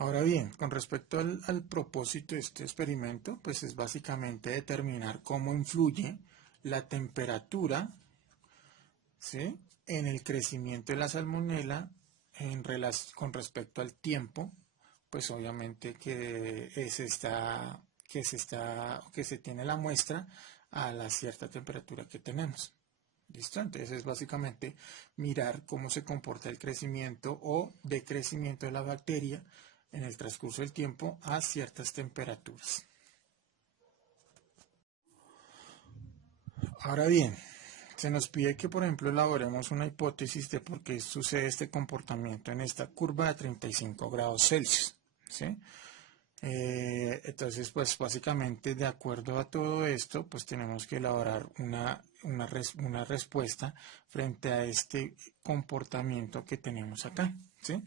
Ahora bien, con respecto al propósito de este experimento, pues es básicamente determinar cómo influye la temperatura, ¿sí?, en el crecimiento de la salmonela con respecto al tiempo, pues obviamente que se tiene la muestra a la cierta temperatura que tenemos. ¿Listo? Entonces es básicamente mirar cómo se comporta el crecimiento o decrecimiento de la bacteria en el transcurso del tiempo a ciertas temperaturas. Ahora bien, se nos pide que, por ejemplo, elaboremos una hipótesis de por qué sucede este comportamiento en esta curva de 35 grados Celsius, ¿sí? Entonces, pues básicamente, de acuerdo a todo esto, pues tenemos que elaborar una respuesta frente a este comportamiento que tenemos acá, ¿sí?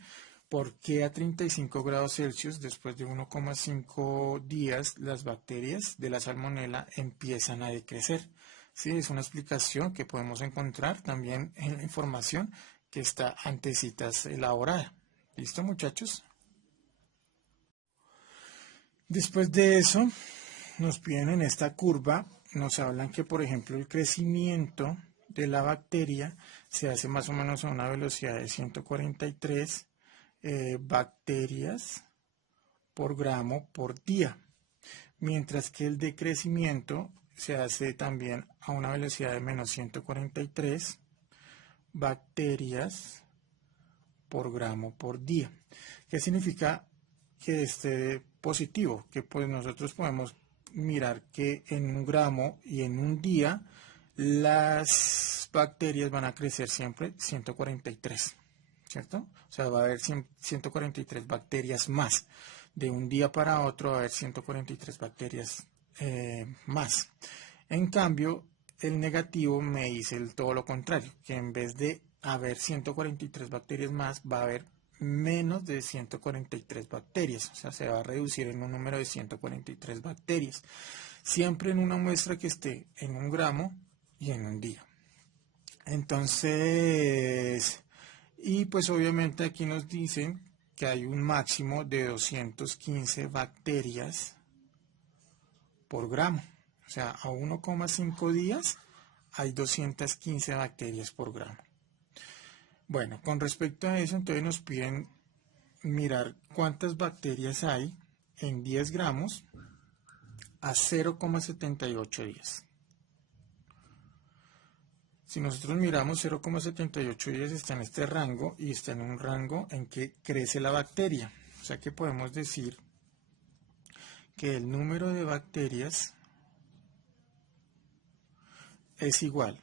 ¿Por qué a 35 grados Celsius, después de 1,5 días, las bacterias de la salmonela empiezan a decrecer? Sí, es una explicación que podemos encontrar también en la información que está antecitas elaborada. ¿Listo, muchachos? Después de eso, nos piden en esta curva, nos hablan que, por ejemplo, el crecimiento de la bacteria se hace más o menos a una velocidad de 143 bacterias por gramo por día, mientras que el decrecimiento se hace también a una velocidad de menos 143 bacterias por gramo por día. ¿Qué significa que esté positivo? Que pues nosotros podemos mirar que en un gramo y en un día las bacterias van a crecer siempre 143, ¿cierto? O sea, va a haber 143 bacterias más. De un día para otro va a haber 143 bacterias más. En cambio, el negativo me dice todo lo contrario, que en vez de haber 143 bacterias más, va a haber menos de 143 bacterias, o sea, se va a reducir en un número de 143 bacterias, siempre en una muestra que esté en un gramo y en un día. Entonces, y pues obviamente aquí nos dicen que hay un máximo de 215 bacterias por gramo, o sea, a 1,5 días hay 215 bacterias por gramo. Bueno, con respecto a eso, entonces nos piden mirar cuántas bacterias hay en 10 gramos a 0,78 días. Si nosotros miramos 0,78 días está en este rango y está en un rango en que crece la bacteria. O sea que podemos decir que el número de bacterias es igual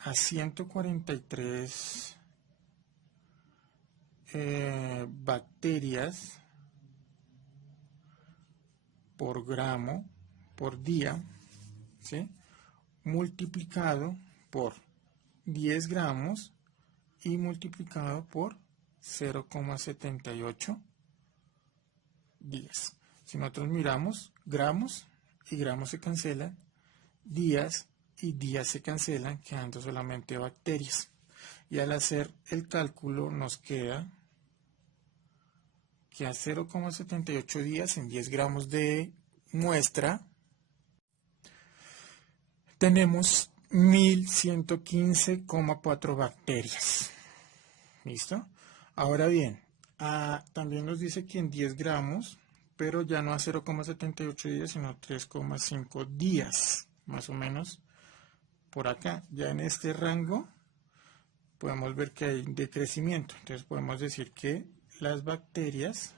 a 143 bacterias por gramo por día, ¿sí?, multiplicado por 10 gramos y multiplicado por 0,78 días. Si nosotros miramos gramos y gramos se cancelan, días y días se cancelan, quedando solamente bacterias. Y al hacer el cálculo nos queda que a 0,78 días en 10 gramos de muestra tenemos 1115,4 bacterias. ¿Listo? Ahora bien, también nos dice que en 10 gramos, pero ya no a 0,78 días, sino 3,5 días, más o menos por acá. Ya en este rango podemos ver que hay decrecimiento. Entonces podemos decir que las bacterias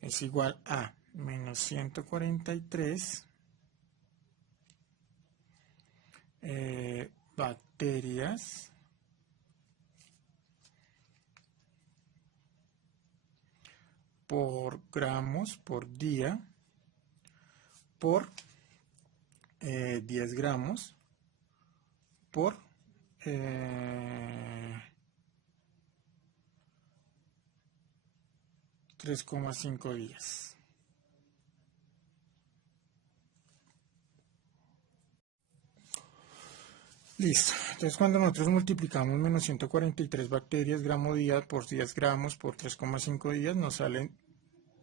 es igual a menos 143 bacterias por gramos por día por 10 gramos por 3,5 días. Listo. Entonces, cuando nosotros multiplicamos menos 143 bacterias gramo día por 10 gramos por 3,5 días, nos sale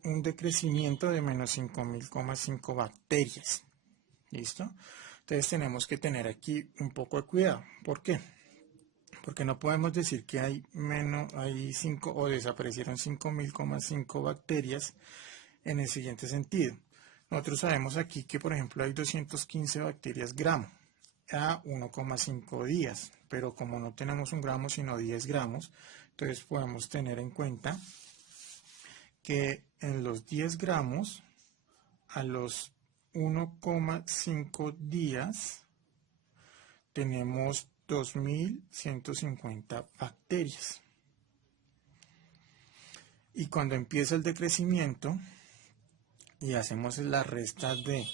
un decrecimiento de menos 5000,5 bacterias. ¿Listo? Entonces tenemos que tener aquí un poco de cuidado. ¿Por qué? Porque no podemos decir que hay 5 o desaparecieron 5000,5 bacterias en el siguiente sentido. Nosotros sabemos aquí que, por ejemplo, hay 215 bacterias gramo a 1,5 días, pero como no tenemos un gramo sino 10 gramos, entonces podemos tener en cuenta que en los 10 gramos a los 1,5 días tenemos 2150 bacterias. Y cuando empieza el decrecimiento y hacemos la resta de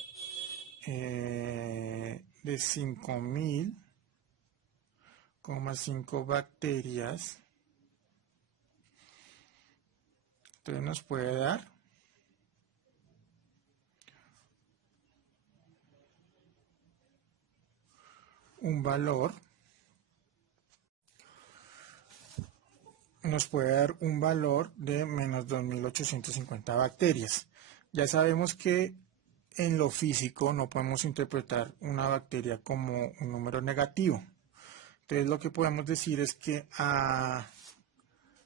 5000,5 bacterias, entonces nos puede dar un valor, de menos 2850 bacterias. Ya sabemos que en lo físico no podemos interpretar una bacteria como un número negativo. Entonces lo que podemos decir es que a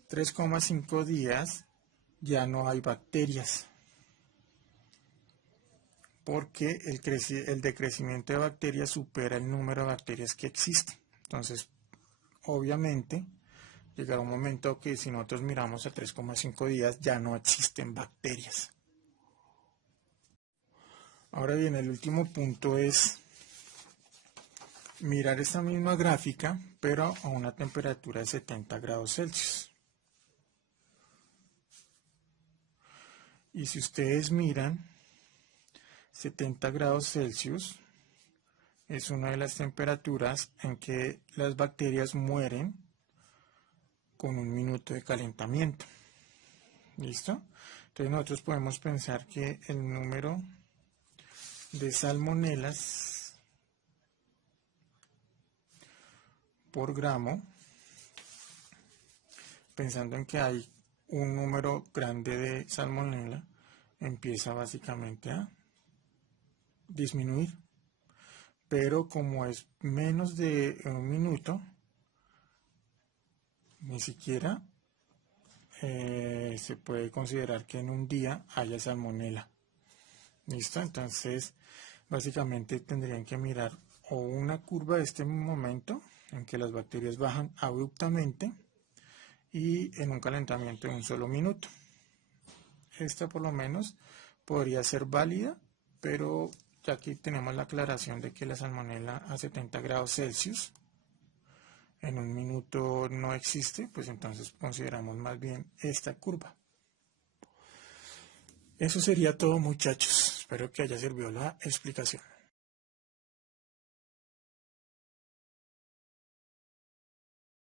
3,5 días ya no hay bacterias, porque el decrecimiento de bacterias supera el número de bacterias que existen. Entonces, obviamente, llegará un momento que si nosotros miramos a 3,5 días ya no existen bacterias. Ahora bien, el último punto es mirar esta misma gráfica, pero a una temperatura de 70 grados Celsius. Y si ustedes miran, 70 grados Celsius es una de las temperaturas en que las bacterias mueren con 1 minuto de calentamiento. ¿Listo? Entonces nosotros podemos pensar que el número de salmonelas por gramo, pensando en que hay un número grande de salmonela, empieza básicamente a disminuir. Pero como es menos de 1 minuto, ni siquiera se puede considerar que en un día haya salmonela. ¿Listo? Entonces, básicamente tendrían que mirar o una curva de este momento, en que las bacterias bajan abruptamente, y en un calentamiento de 1 solo minuto. Esta por lo menos podría ser válida, pero ya aquí tenemos la aclaración de que la salmonela a 70 grados Celsius en 1 minuto no existe, pues entonces consideramos más bien esta curva. Eso sería todo, muchachos. Espero que haya servido la explicación.